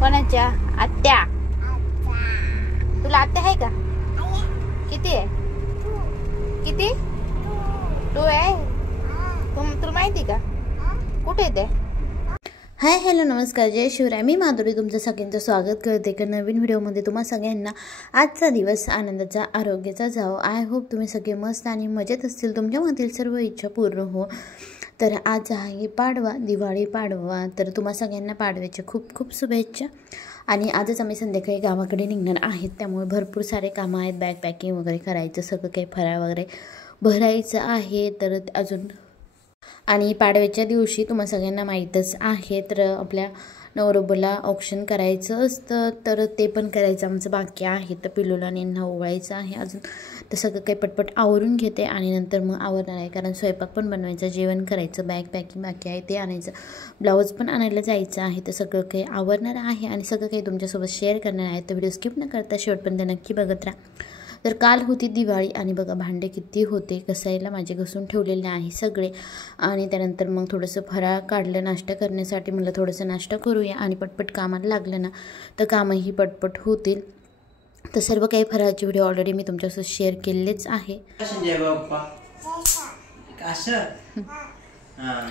कोणाच्या? आत्या. तुला आत्या आहे का? किती आहे? किती? 2 आहे. तुला माहिती का कुठे आहे ते? हाय हॅलो नमस्कार, जय शिवराय. मी माधुरी तुमचं सगळ्यांचं स्वागत करते एका नवीन व्हिडिओमध्ये. तुम्हा सगळ्यांना आजचा दिवस आनंदाचा आरोग्याचा जावो. आय होप तुम्ही सगळे मस्त आणि मजेत असतील, तुमच्यामधील सर्व इच्छा पूर्ण हो. तर आज आहे पाडवा, दिवाळी पाडवा. तर तुम्हा सगळ्यांना पाडव्याच्या खूप खूप शुभेच्छा. आणि आजच आम्ही संध्याकाळी गावाकडे निघणार आहेत, त्यामुळे भरपूर सारे कामं आहेत. बॅग पॅकिंग वगैरे करायचं, सगळं काही फराळ वगैरे भरायचं आहे. तर अजून आणि पाडव्याच्या दिवशी तुम्हा सगळ्यांना माहीतच आहे, तर आपल्या नवरोबाला औक्षण करायचं असतं, तर ते पण करायचं आमचं बाकी आहे. तर पिल्लूला नेणं ओवाळायचं आहे अजून. तर सगळं काही पटपट आवरून घेते आणि नंतर मग आवरणार आहे, कारण स्वयंपाक पण बनवायचं, जेवण करायचं, बॅग पॅकिंग बाकी आहे ते आणायचं, ब्लाऊज पण आणायला जायचं आहे. तर सगळं काही आवरणार आहे आणि सगळं काही तुमच्यासोबत शेअर करणार आहे. तर व्हिडिओ स्किप न करता शेवटपर्यंत नक्की बघत राहा. तर काल होती दिवाळी आणि बघा भांडे किती होते, कसायला माझे घसून ठेवलेले आहे सगळे. आणि त्यानंतर मग थोडंसं फराळ काढलं नाश्ता करण्यासाठी, म्हटलं थोडंसं नाश्ता करूया आणि पटपट कामाला लागलं ना तर कामंही पटपट होतील. तर सर्व काही फराळाचे व्हिडिओ ऑलरेडी मी तुमच्यासोबत शेअर केलेच आहे.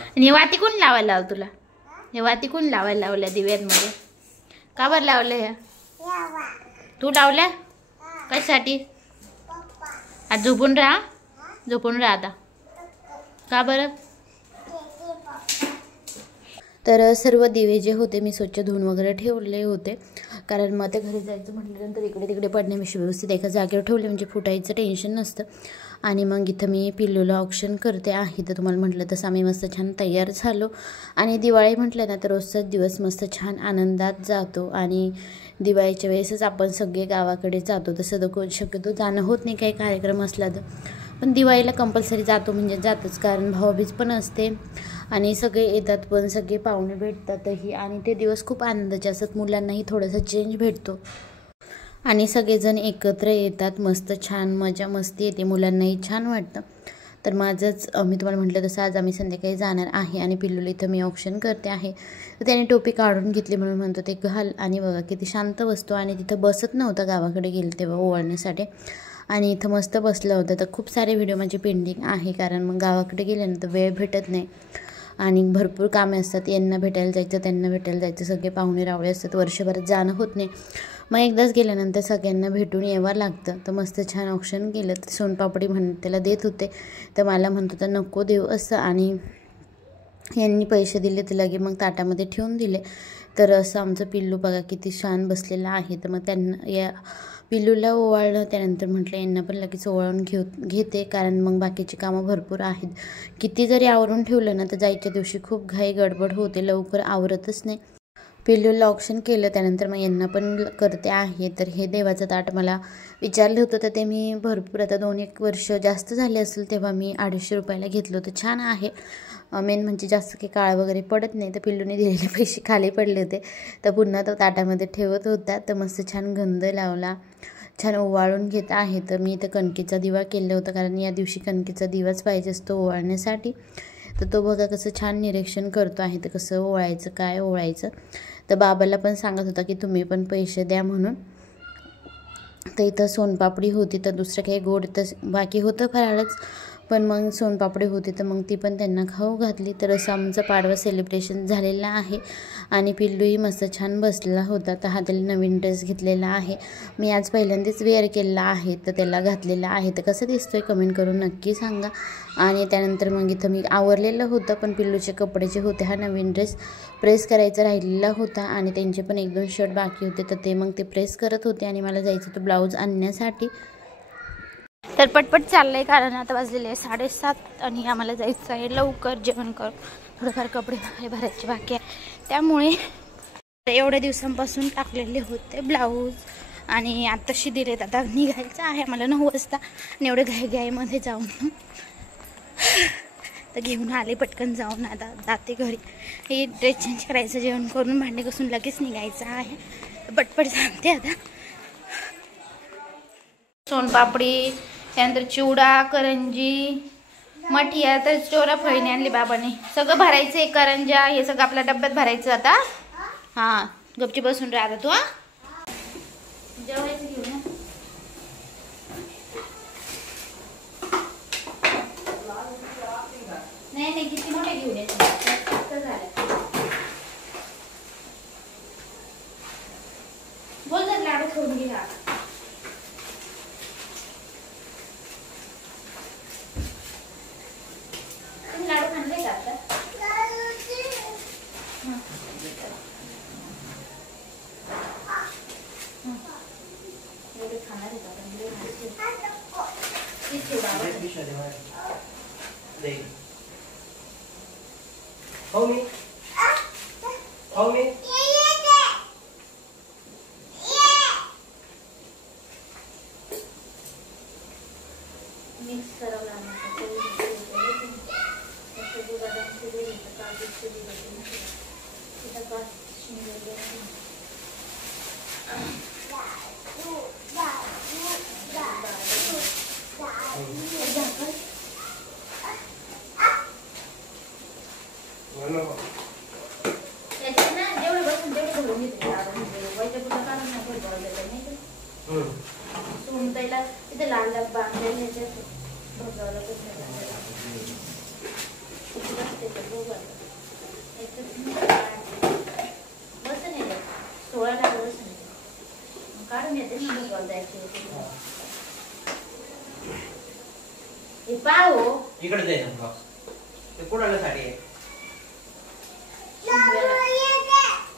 आणि वाती कोण लावायला लावलं तुला? हे वाती कोण लावायला लावल्या दिव्यांमध्ये? का बरं लावलं? ह्या तू लावल्या कशासाठी? आज झोपून राहा आता. का बरं? तर सर्व दिवे जे होते मी स्वच्छ धुवून वगैरे ठेवले होते, कारण मग ते घरी जायचं म्हटल्यानंतर इकडे तिकडे पडण्यापेक्षा व्यवस्थित एका जागेवर ठेवले म्हणजे फुटायचं टेन्शन नसतं. आणि मग इथं मी पिल्लूला औक्षण करते आहे. तर तुम्हाला म्हटलं तसं आम्ही मस्त छान तयार झालो. आणि दिवाळी म्हटलं ना तर रोजचाच दिवस मस्त छान आनंदात जातो. आणि दिवाळीच्या वेळेसच आपण सगळे गावाकडे जातो, तसं तर शक्यतो जाणं होत नाही काही कार्यक्रम असला तर, पण दिवाळीला कंपल्सरी जातो म्हणजे जातच, कारण भाऊबीज पण असते आणि सगळे येतात, पण सगळे पाहुणे भेटतातही. आणि ते दिवस खूप आनंदाचे असतात, मुलांनाही थोडासा चेंज भेटतो आणि सगळेजण एकत्र येतात, मस्त छान मजा मस्ती येते, मुलांनाही छान वाटतं. तर माझंच मी तुम्हाला म्हटलं तसं आज आम्ही संध्याकाळी जाणार आहे आणि पिल्लूला इथं मी औक्षण करते आहे. तर त्याने टोपी काढून घेतली म्हणून म्हणतो ते घाल. आणि बघा किती शांत बसतो, आणि तिथं बसत नव्हता गावाकडे गेले तेव्हा ओवाळण्यासाठी, आणि इथं मस्त बसलं होतं. तर खूप सारे व्हिडिओ माझे पेंडिंग आहे, कारण मग गावाकडे गेल्यानंतर वेळ भेटत नाही आणि भरपूर कामे असतात, यांना भेटायला जायचं त्यांना भेटायला जायचं, सगळे पाहुणे रावळे असतात, वर्षभरात जाणं होत नाही. मग एकदाच गेल्यानंतर सगळ्यांना भेटून यावं लागतं. तर मस्त छान औक्षण केलं. तर सोनपापडी त्याला देत होते, तर मला म्हणत होता नको देऊ असं, आणि यांनी पैसे दिले तर लगे मग ताटामध्ये ठेवून दिले. तर असं आमचं पिल्लू बघा किती छान बसलेलं आहे. तर मग त्यांना या पिल्लूला ओवाळलं, त्यानंतर म्हटलं यांना पण लगेच ओवाळून घेते, कारण मग बाकीची कामं भरपूर आहेत. किती जरी आवरून ठेवलं ना तर जायच्या दिवशी खूप घाई गडबड होते, लवकर आवरतच नाही. पिल्लूला औक्षण केलं, त्यानंतर मग यांना पण करते आहे. तर हे देवाचं ताट मला विचारलं होतं, तर ते मी भरपूर आता 2-1 वर्ष जास्त झाले असेल तेव्हा मी 250 रुपयाला घेतलं होतं. छान आहे, मेन म्हणजे जास्त काही काळ वगैरे पडत नाही. तर पिल्लूने दिलेले पैसे खाली पडले होते, तर पुन्हा तो ताटामध्ये ठेवत होता. तर मस्त छान गंध लावला, छान ओवाळून घेत आहे. तर मी इथं कणकेचा दिवा केला होता, कारण या दिवशी कणकेचा दिवाच पाहिजे असतो ओवाळण्यासाठी. तर तो बघा कसं छान निरीक्षण करतो आहे, तर कसं ओवाळायचं काय ओवाळायचं. तर बाबाला पण सांगत होता की तुम्ही पण पैसे द्या म्हणून. तर इथं सोनपापडी होती, तर दुसरं काही गोड तर बाकी होतं फराळच, पण मग सोनपापडी होती तर मग ती पण त्यांना खाऊ घातली. तर असं आमचं पाडवा सेलिब्रेशन झालेलं आहे. आणि पिल्लूही मस्त छान बसलेला होता. तर हा त्याला नवीन ड्रेस घेतलेला आहे, मी आज पहिल्यांदाच वेअर केलेला आहे, तर त्याला घातलेला आहे. तर कसं दिसतोय कमेंट करून नक्की सांगा. आणि त्यानंतर मग इथं मी आवरलेलं होतं, पण पिल्लूचे कपडे जे होते हा नवीन ड्रेस प्रेस करायचा राहिलेला होता, आणि त्यांचे पण 1-2 शर्ट बाकी होते, तर ते मग ते प्रेस करत होते आणि मला जायचं होतं ब्लाऊज आणण्यासाठी. तर पटपट चाललंय, कारण आता वाजलेले 7:30 आणि आम्हाला जायचं आहे लवकर जेवण करून. थोडंफार कपडे भरायचे बाकी आहे, त्यामुळे एवढ्या दिवसांपासून टाकलेले होते ब्लाऊज आणि आत्ताशी दिलेत. आता निघायचं आहे आम्हाला 9 वाजता, आणि एवढे घाईमध्ये जाऊन तर घेऊन आले पटकन जाऊन. आता जाते घरी, हे ड्रेस चेंज करायचं, जेवण करून भांडे घासून लगेच निघायचं आहे. पटपट सांगते आता. सोनपापडी, त्यानंतर चिवडा, करंजी, मठिया, तर चोरा फळीने आणली बाबाने. सगळं भरायचं आहे, करंजा हे सगळं आपल्या डब्यात भरायचं आता. हां गपची बसून राहता तू. हा जेवायचं घेऊन या. नाही नाही किती मोठे घेऊन येते झालं. बोल जर लाडू खाऊन घे. हा तुम्ही लाडू खाल्ले का आता? एवढे खाणार आहे का? खाऊ मी मिक्स करावं लागणार. त्याच्यात ना जेवढे बसून तेवढे घालून घेतले. वैद्य पुन्हा काढून नाही का सोन त्याला तिथे लाल लाल बांधलेले भगवाला बस नाही 16 लाख बस नाही काढून येते ना भगवाला द्यायचे. हे पाहो इकडे जायचं ब्लॉक ते कोणाला साडी आहे.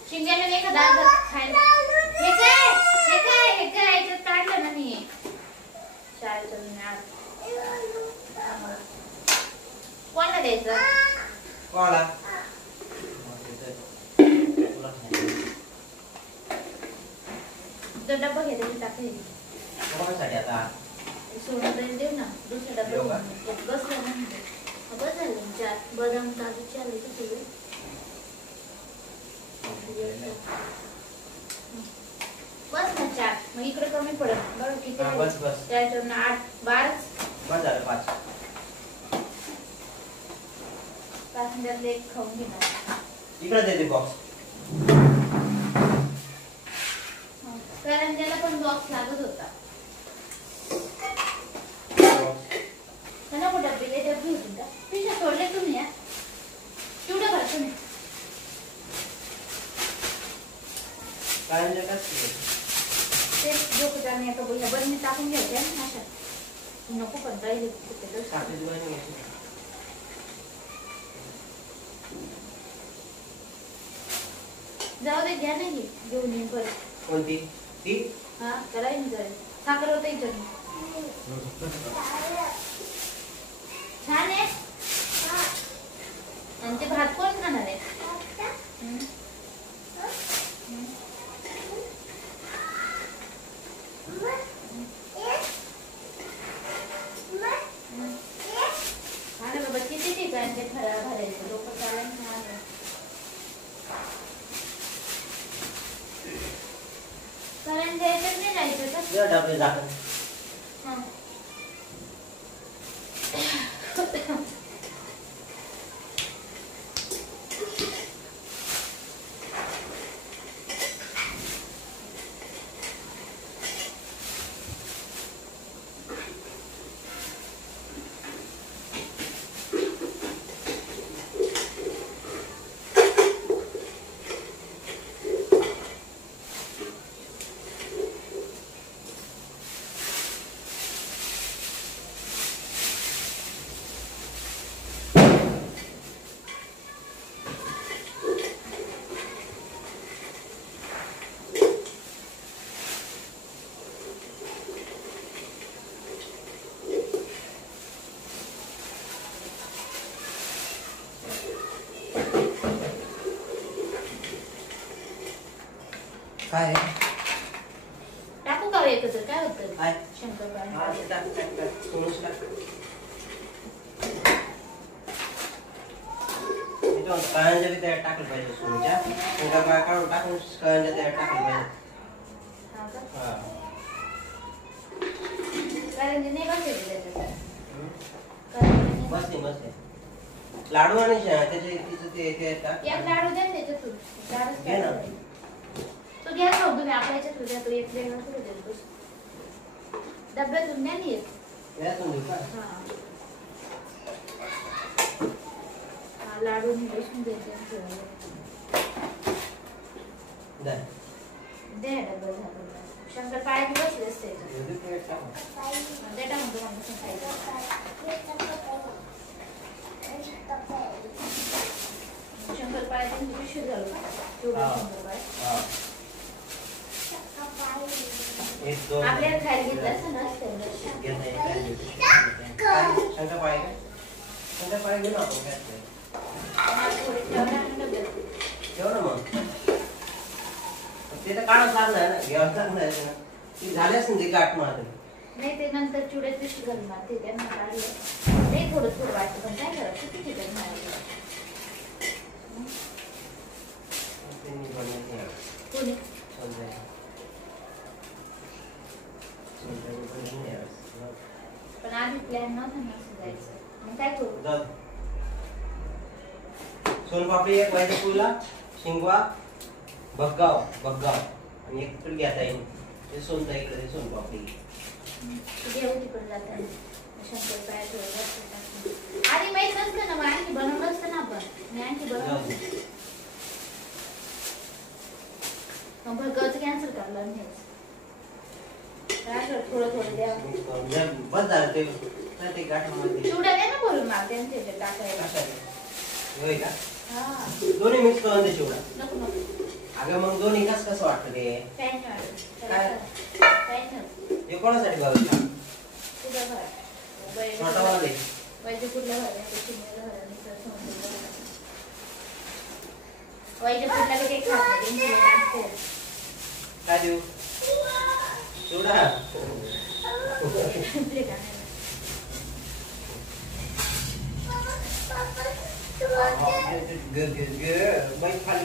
शिंग्याला नाही का दादा खायला. हे काय याच्यात काढलं ना मी शाळेतून. कोणाला द्यायचं? कोणाला तो डब्बा घेते टाकली कोणासाठी आता सोनं तरी देऊ ना. दुसरा डब्बा बसला ना बस झालं. 4 बदाम काजू चालले का सगळे. बस ना 4 मग इकडे कमी पडेल बरं. किती 4 8 12 बस झालं 5. त्यातले एक खाऊन घेणार. इकडे देते बॉक्स. कारण त्याला पण बॉक्स लागत होता. त्यांना कुठे डबे होती का? पिशा सोडले तुम्ही या तेवढं भर तुम्ही. ते डोकं जाणे का बोलल्या बरं मी टाकून घ्यायचे अशा नको पण राहिले. जाऊ दे घ्या नाही घेऊन येईन परत. कोणती ती? हा करायला जाईल. साखर होतं इथं छान आहे. आणि ते भात कोण खाणार आहे? बाबा किती ठिकाण ते खरा भरायचं लोक चालायला. कारण द्यायचं नाही राहायचं का? डबे झाकण काय टाकू का एकत्र काय होतं? काय शंकरपाळी टाक कळंजा त्यात टाकलं पाहिजे. सोनच्या शंकरपाळ्या काढून टाकून कळंजा त्यात टाकलं पाहिजे. बसते लाडू आणि त्याचे तिचं ते लाडू द्या त्याच्यातून. भाऊ तुम्ही आपल्या ह्याच्यात तुझ्या तो एक वेगळा कुठे देतो डब्यातून द्या नाही येत यातून देऊ का? लाडू बसून द्यायचे दे दे डब्बा झालं शंकर पाय बसले असते शंकर पाय पिशवी झालं का शंकर पाय आपल्याला खायला घेतलं असतं ना शंकरपाळी काय शंकरपाळी घेऊन आपण ठेव ना मग ते तर काढून चालणार ना घ्यावं लागणार ना ती झाल्यास ना ती गाठ मारते नाही ते नंतर चुड्यात पिशवी घालून मारते त्यांना काढलं नाही थोडं थोडं वाटतं पण काय करा किती ठिकाणी मारलं कोणी पण आधी प्लॅन नव्हता ना असं जायचं मग काय करू सोनपापडी एक व्हायचं पुला शिंगवा बग्गाव आणि एक तुला घेता येईल ते सोनता इकडे सोनपापडी घेऊ तिकडे जाता शंकर पाय आधी माहित नसतं ना मग आणखी बनवलं असतं ना आपण मी आणखी बनवलं मग भगवत कॅन्सल करला नाही थोडं थोडं द्या बस झालं ते गाठ चिवडा द्या ना बोलून मला त्यांच्या टाकायला होय का हा दोन्ही मिक्स करून दे चिवडा नको नको अगं मग दोन्ही कसं वाटतं ते काय हे कोणासाठी बघा तुझा घर छोटा वाला दे वैद्य कुठल्या घरात वैद्य कुठला काही खात काय देऊ चिवडा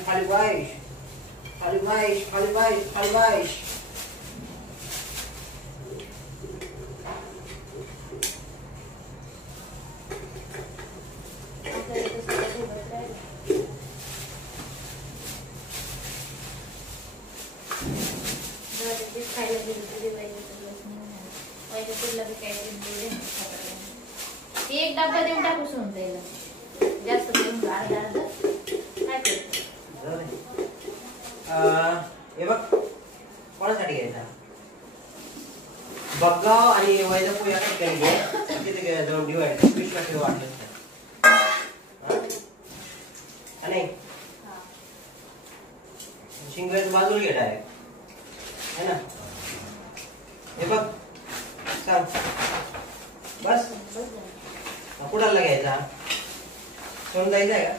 खाली बाईश खायला एक डब्बा देऊन टाकू सोन जाईल जास्त करून अर्धा अर्धा काय करतो हे बघ कोणासाठी घ्यायचा बग्गाव आणि वैजापूर या ठिकाणी घे तिथे जाऊन डिवाइड विश्वास वाटलं नाही शिंगाच्या बाजूला घे डायरेक्ट है ना हे बघ सांग बस कुणाला घ्यायचा सोडून जायचा आहे का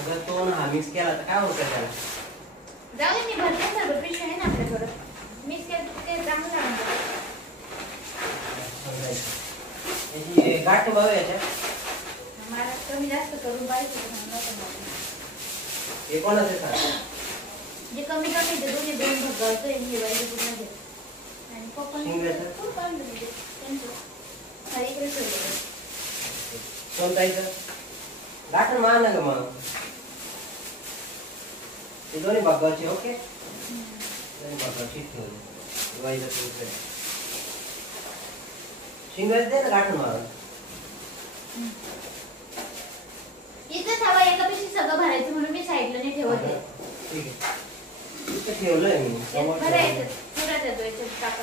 अगर तो हा मिक्स केला तर काय होतं त्याला जाऊ मी भरते सर्व पिशवी आहे ना आपल्याकडे मिक्स केलं ते चांगलं लागतं याची गाठ बघ याच्यात मला कमी जास्त करून पाहिजे हे कोणाचं सांग जे कमी कमी ते दोन्ही दोन भगायचं हे वाईट पूर्ण घे आणि पप्पा खूप काढलं त्यांचं इकडे ठेवलं सोनताईचं गाठण मान ना ग मग ते दोन्ही भगायचे ओके दोन्ही भगायची ठेवली वाईट शिंगाचं दे ना गाठण मारून इथंच हवा एका पिशवी सगळं भरायचं म्हणून मी साईडला नाही ठेवत आहे ठीक आहे इथे ठेवलंय मी भरायचं पुरात येतो याच्यात टाका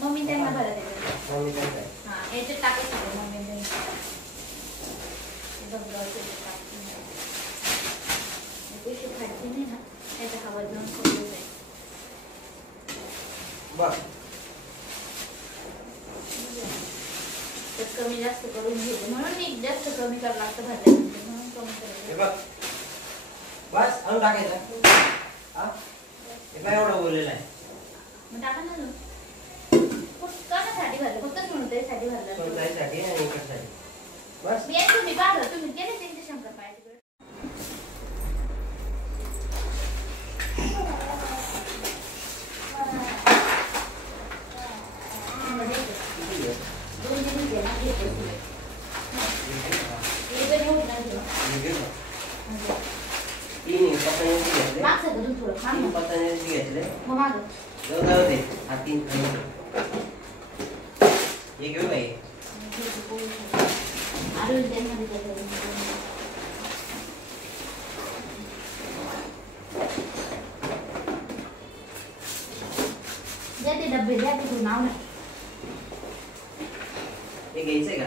मम्मी त्यांना भरत येते हा याच्यात टाकायचं मम्मी पिशवी खायची नाही ना याचा हवा जाऊन खोलून जाईल बघ कमी जास्त करून घेते म्हणून मी जास्त कमी करावं लागतं भाज्यांमध्ये म्हणून कमी करायचं बघ बस आणून टाकायचं हा हे काय एवढं बोललेलं आहे मग टाका ना कोणासाठी भरलं फक्तच म्हणून त्यासाठी भरलं सोनताईसाठी आणि इकडसाठी बस मी तुम्ही पाहिलं तुम्ही गेले त्यांचे शंकर पाय तिकडे दोन दिवस गेला घेतो तीन पतंग घेतले, तीन पतंग घेतले, जाऊ दे हा तीन हे घेऊ बाई. डब्बे द्या तिथून नाव नाही. हे घ्यायचंय का?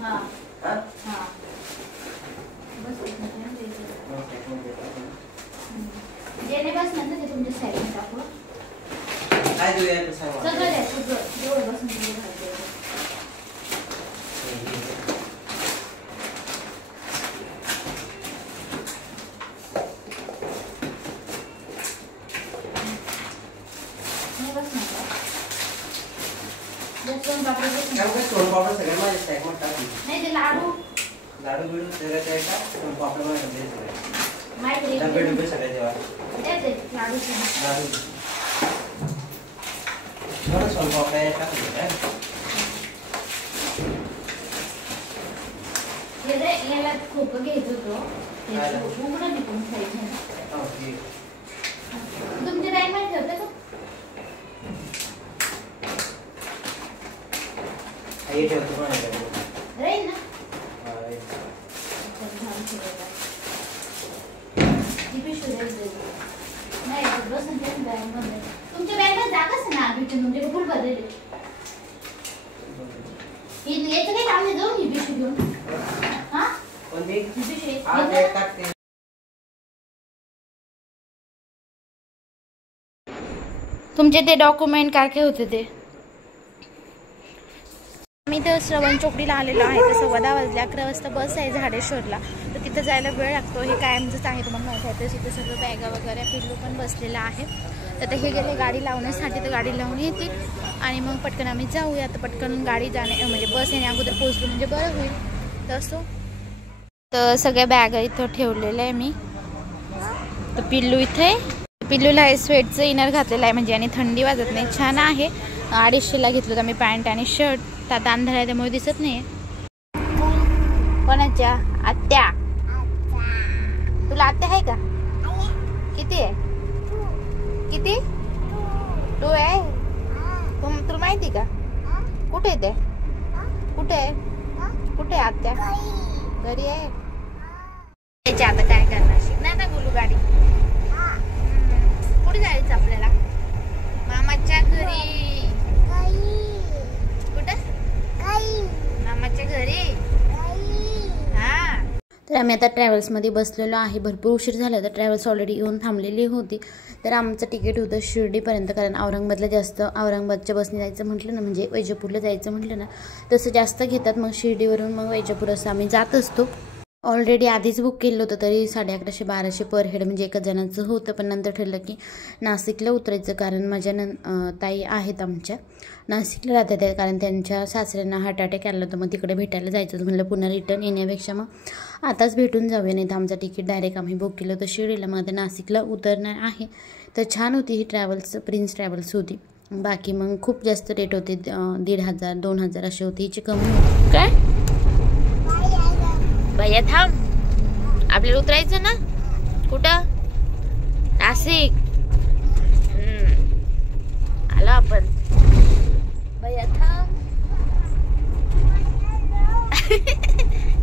हां हां हां बस जेने बस नंतर ते तुमच्या साईडने टाकू. काय देऊया ते सांगा. सगळं द्या, सगळं जेवढं बसून तुम्ही घालते. सोनपापड सगळ्या माझ्या स्टॅकमध्ये टाकून. नाही ते लाडू बिडू सगळं त्या का सोनपापड मध्ये सगळे माहिती डबे डबे सगळे देवा. ते लाडू थोडं सोनपापड टाकून काय याला खोकं घ्यायचं होतं. उघडं निघून खायचं. तुमच्या बॅगमध्ये ठेवतं का? हे ठेवतो माझ्याकडे. राहील ना? नाही बस बॅगमध्ये. तुमच्या बॅगमध्ये जागाच ना भेटून तुमचे फुल भरलेले. याचं काही काम नाही, जाऊन ही पिशवी घेऊन. हा कोणती पिशवी टाकते. तुमचे ते डॉक्युमेंट काय काय होते ते. मी तर श्रवण चोपडीला आलेलो आहे. तर 10:15 वाजले, 11 वाजता बस आहे झाडेश्वरला. तर तिथं जायला वेळ लागतो, हे कायमचंच आहे तुम्हाला माहिती आहे. तर तिथं सगळं बॅगा वगैरे पिल्लू पण बसलेला आहे. तर हे गेले गाडी लावण्यासाठी, तर गाडी लावून येतील आणि मग पटकन आम्ही जाऊया. तर पटकन गाडी जाणे म्हणजे बस येणे अगोदर पोहोचलो म्हणजे बरं होईल. तर असो, तर सगळ्या बॅगा इथं ठेवलेल्या आहे मी. तर पिल्लू इथे, पिल्लूला हे स्वेटचं इनर घातलेलं आहे म्हणजे आणि थंडी वाजत नाही. छान आहे. 250ला घेतलं होतं मी पॅन्ट आणि शर्ट. तर आता अंधार आहे त्यामुळे दिसत नाही. कोणाच्या? आत्या. तुला आत्या आहे का? किती आहे? किती? 2 आहे. तुला माहिती का? कुठे आहे ते? कुठे आहे? कुठे आहे आत्या? घरी आहे. त्याच्या आता काय करणार? नाही ना बोलू गाडी. कुठे जायचं आपल्याला? मामाच्या घरी. मामाच्या घरी. हा. तर आम्ही आता ट्रॅव्हल्समध्ये बसलेलो आहे. भरपूर उशीर झाला. तर ट्रॅव्हल्स ऑलरेडी येऊन थांबलेली होती. तर आमचं तिकीट होतं शिर्डीपर्यंत. कारण औरंगाबादच्या बसने जायचं म्हटलं ना, म्हणजे वैजापूरला जायचं म्हटलं ना, तसं जास्त घेतात. मग शिर्डीवरून मग वैजापूर असं आम्ही जात असतो. ऑलरेडी आधीच बुक केलं होतं, तरी 1150-1200 पर हेड म्हणजे एका जणांचं होतं. पण नंतर ठरलं की नाशिकला उतरायचं, कारण माझ्या ताई आहेत आमच्या नाशिकला राहतात आहे. कारण त्यांच्या सासऱ्यांना हार्ट अटॅक आला होता. मग तिकडे भेटायला जायचं म्हणलं, पुन्हा रिटर्न येण्यापेक्षा मग आताच भेटून जाऊया. नाही तर आमचं तिकीट डायरेक्ट आम्ही बुक केलं होतं शिर्डीला. मग आता नाशिकला उतरणार आहे. तर छान होती ही ट्रॅव्हल्स, प्रिन्स ट्रॅव्हल्स होती. बाकी मग खूप जास्त रेट होते, 1500-2000 असे होते. हिची कमी होती. काय भैया थांब, आपल्याला उतरायचं ना. कुठं? नाशिक. आलो आपण. भैया थांब.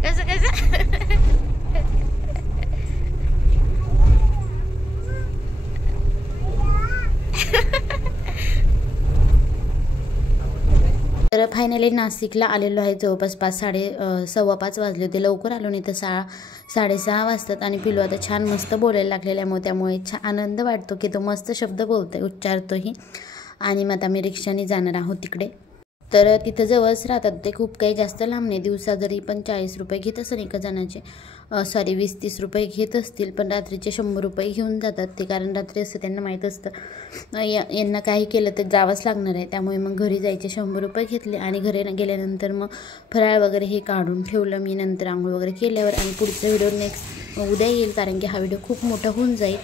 कसं तर फायनली नाशिकला आलेलो आहे. जवळपास 5-5:15 वाजले होते. लवकर आलो नाही तर 6:30 वाजतात. आणि पिलू आता छान मस्त बोलायला लागलेल्यामुळे त्यामुळे छान आनंद वाटतो की तो मस्त शब्द बोलतोय, उच्चारतोही. आणि मग आता आम्ही रिक्षाने जाणार आहोत तिकडे. तर तिथं जवळच राहतात ते, खूप काही जास्त लांब नाही. दिवसा जरी पण 40 रुपये घेत असेल एका जणाचे, 20-30 रुपये घेत असतील. पण रात्रीचे 100 रुपये घेऊन जातात ते, कारण रात्री असं त्यांना माहीत असतं यांना काही केलं तर जावंच लागणार आहे. त्यामुळे मग घरी जायचे 100 रुपये घेतले. आणि घरी गेल्यानंतर मग फराळ वगैरे हे काढून ठेवलं मी. नंतर आंघोळ वगैरे केल्यावर. आणि पुढचा व्हिडिओ नेक्स्ट उद्या येईल, कारण की हा व्हिडिओ खूप मोठा होऊन जाईल.